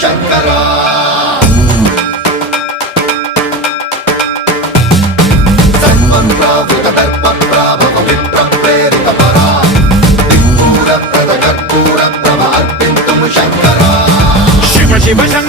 శంకరా సర్వం ప్రావృత దర్ప ప్రాభవ విప్ర ప్రేరిత పరా దిక్పూర ప్రద కర్పూర ప్రభ అర్పింతుము శంకరా శివ శివ శంకర